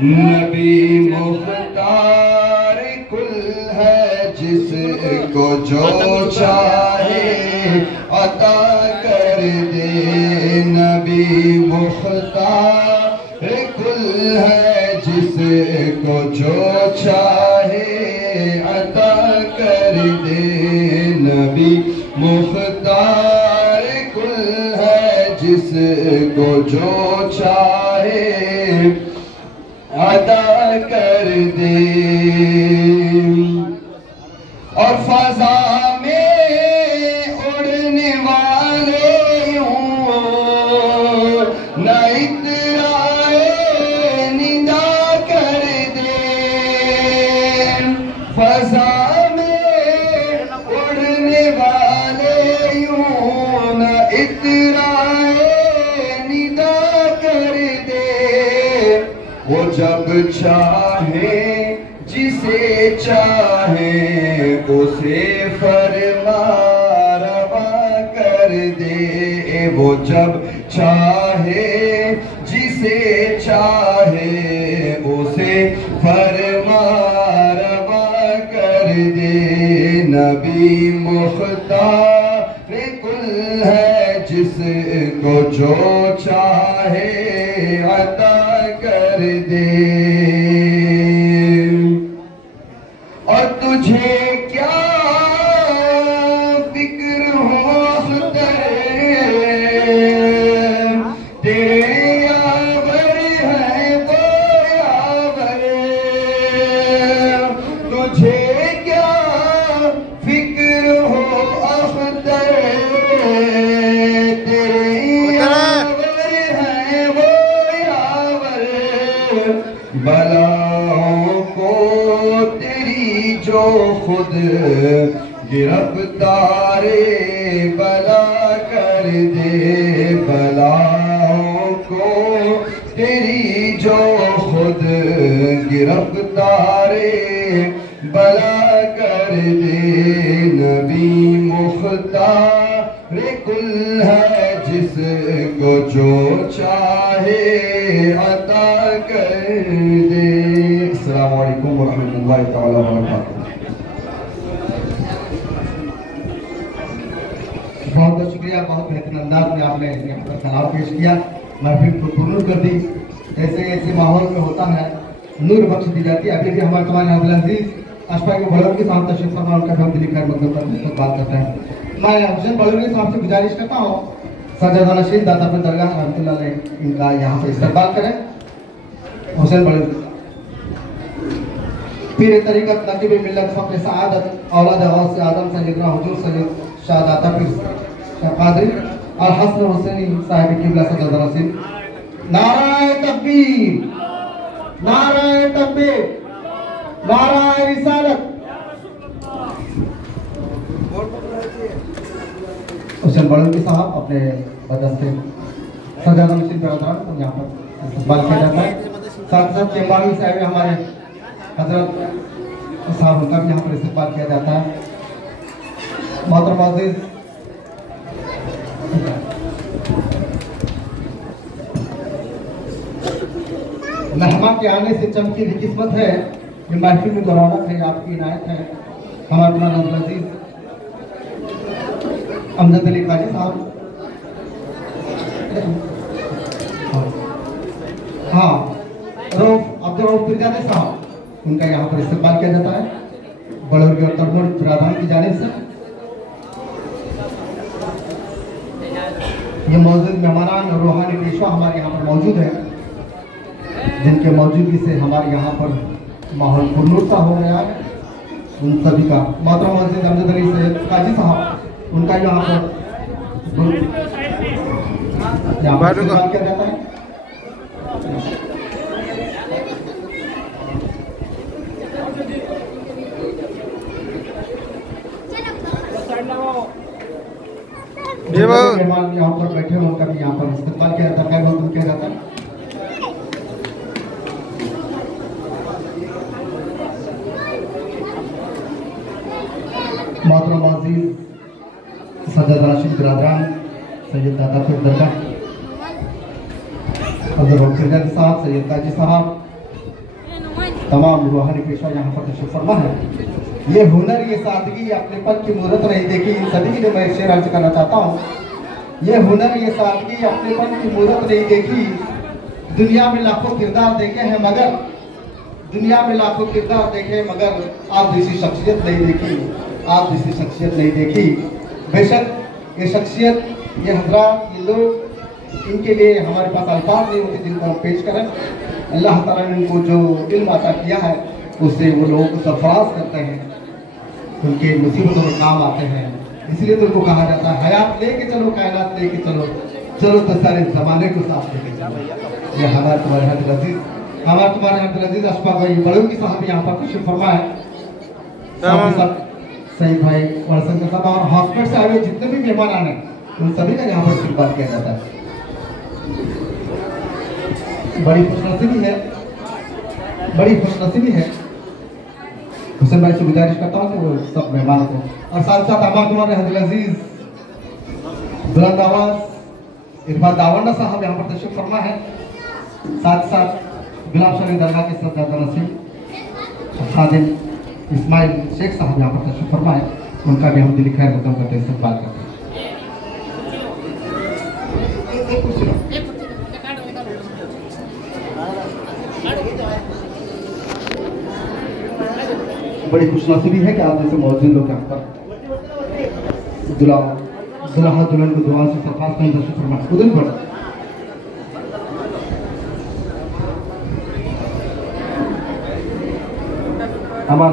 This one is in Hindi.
नबी मुख्तार कुल है, जिसको जो चाहे अता कर दे। नबी मुख्तार कुल है, जिसको जो चाहे अता कर दे। नबी मुख्तार कुल है, जिसको जो चाहे अता कर दे। और फजा में उड़ने वाले हूँ, न इतराए निदा कर दे। फजा में उड़ने वाले हूँ, न इतराए निदा कर दे। वो जब चाहे जिसे चाहे उसे फरमा रवा कर दे। वो जब चाहे जिसे चाहे उसे फरमा रवा कर दे। नबी मुख्तार कुल है, जिसको जो चाहे अता कर दे। और तुझे क्या फिक्र हो अख्तर, तेरे यावर है वो यावर। तुझे क्या फिक्र हो अख्तर, तेरे यावर है वो यावर। बलाओं को तेरी जो खुद गिरफ्तारे बला कर दे। बलाओं को तेरी जो खुद गिरफ्तारे बला कर दे। नबी मुख्तार कुल है, जिसको जो चाहे अता कर दे। अस्सलामु अलैकुम वरहमतुल्लाहि तआला वबरकातुहू। बहुत बहुत शुक्रिया, बहुत बेहतरीन अंदाज में आपने यहाँ पर सलाम पेश किया, महफिल को पुरनूर कर दी। ऐसे ऐसे माहौल में होता है, नूर बख्श दी जाती है। अभी भी हमारे तमाम अब्दुल अजीज अशफाक बलूरगी साहब तशरीफ फरमा, उनका हम दिली खैर मकदम पर बात करते हैं। मैं हुसैन बलूरगी साहब से गुजारिश करता हूँ, सज्जादा नशीद दातापुर दरगाह रहमतुल्लाह अलैह इनका यहाँ पर इस्तकबाल करें। हुसैन बलूरगी पीर तरीक़त नकीब मिल्लत फ़ख्र सआदत औलाद गौस आदम सैयदना हुजूर सैयद शाह दातापुर शाह कादरी और हसन हुसैनी साहिब किबला सज्जादा नशीद। नाराए तकबीर, नाराए तकबीर, नाराए रिसालत। हुसैन बलूरगी साहब अपने बदस्ते सज्जादा नशीद बरदरान को यहाँ पर इस्तकबाल किया जाता है। साथ साथ चेम्बावी साहिब हमारे हजरत साहब, उनका भी यहाँ पर इस्तकबाल किया जाता है। मोहतरम अज़ीज़, मेहमान के आने से चमकी हुई किस्मत है, ये महफिल में रौनक है, आपकी इनायत है। हमारे अब्दुल अजीज अमजद अली काजी साहब, हाँ रऊफ अब्दुल रऊफ पिरजादे साहब, उनका यहाँ पर इस्तकबाल किया जाता है बलूरगी और तरबूर बिरादरान की जानिब से। ये मौजूद मेहमान रूहानी पेशवा हमारे यहाँ पर मौजूद है, जिनके मौजूदगी से हमारे यहाँ पर माहौल पुरनूर सा हो गया है। उन सभी का मोहतरम अज़ीज़ अमजद अली सैयद काजी साहब, उनका यहाँ पर इस्तकबाल किया जाता है। मेहमान यहाँ पर बैठे हैं, उनका भी यहाँ पर इस्तकबाल किया जाता है, किया जाता है। मोहतरम अज़ीज़ सज्जादा नशीद बिरादरान सैयद दातापुर दरगाह, अब्दुल रऊफ पिरजादी साहब, सैयद काजी साहब, तमाम रूहानी पेशा यहाँ पर तशरीफ फरमा है। ये हुनर, ये सादगी, अपनेपन की मूर्त नहीं देखी, इन सभी के लिए मैं शेर अर्ज करना चाहता हूँ। ये हुनर, ये सादगी, अपनेपन की मूर्त नहीं देखी, दुनिया में लाखों किरदार देखे हैं मगर दुनिया में लाखों किरदार देखे मगर आप जैसी शख्सियत नहीं देखी, आप जैसी शख्सियत नहीं देखी। बेशक ये शख्सियत, ये हजरात, ये लोग, इनके लिए हमारे पास अल्फाज नहीं होते जिनको हम पेश करें। अल्लाह ताला ने उनको जो इल्म अता किया है उससे वो लोगों को सरफराज करते हैं, उनके मुसीबतों में काम आते हैं। इसलिए तो उनको कहा जाता है हयात लेके चलो, कायनात लेके चलो, चलो तो सारे जमाने को साथ लेके चलो। ये हमारे तुम्हारे अब्दुल अजीज, हमारे तुम्हारे अब्दुल अजीज अशफाक भाई बड़ों की साहब यहाँ पर तशरीफ फरमा है। सईद भाई वर्षन साहब और हॉस्पिटल से आए जितने भी मेहमान आने उन सभी का यहाँ पर इस्तेमाल किया जाता है। बड़ी खुशनसीबी है, बड़ी खुशनसीबी है। हुसैन भाई से गुजारिश करता हूँ कि वो सब मेहमानों को और साथ साथ हमारे तुम्हारे अब्दुल अजीज बुलंद आवाज इरफान दावंडा साहब यहाँ पर तशरीफ फरमा है। साथ साथ गुलाब शरीफ दरगाह के सदर नसीम खादिम इस्माइल शेख साहब यहाँ पर तशरीफ फरमा है। उनका भी हम दिली खैर मकदम करते हैं, इस्तेमाल करते हैं। बड़ी खुशनसीबी है कि आप जैसे मौजूद लोग यहाँ पर दुल्हा दुल्हन को दुआ से सरफराज करने तशरीफ फरमा उधर पर हमारा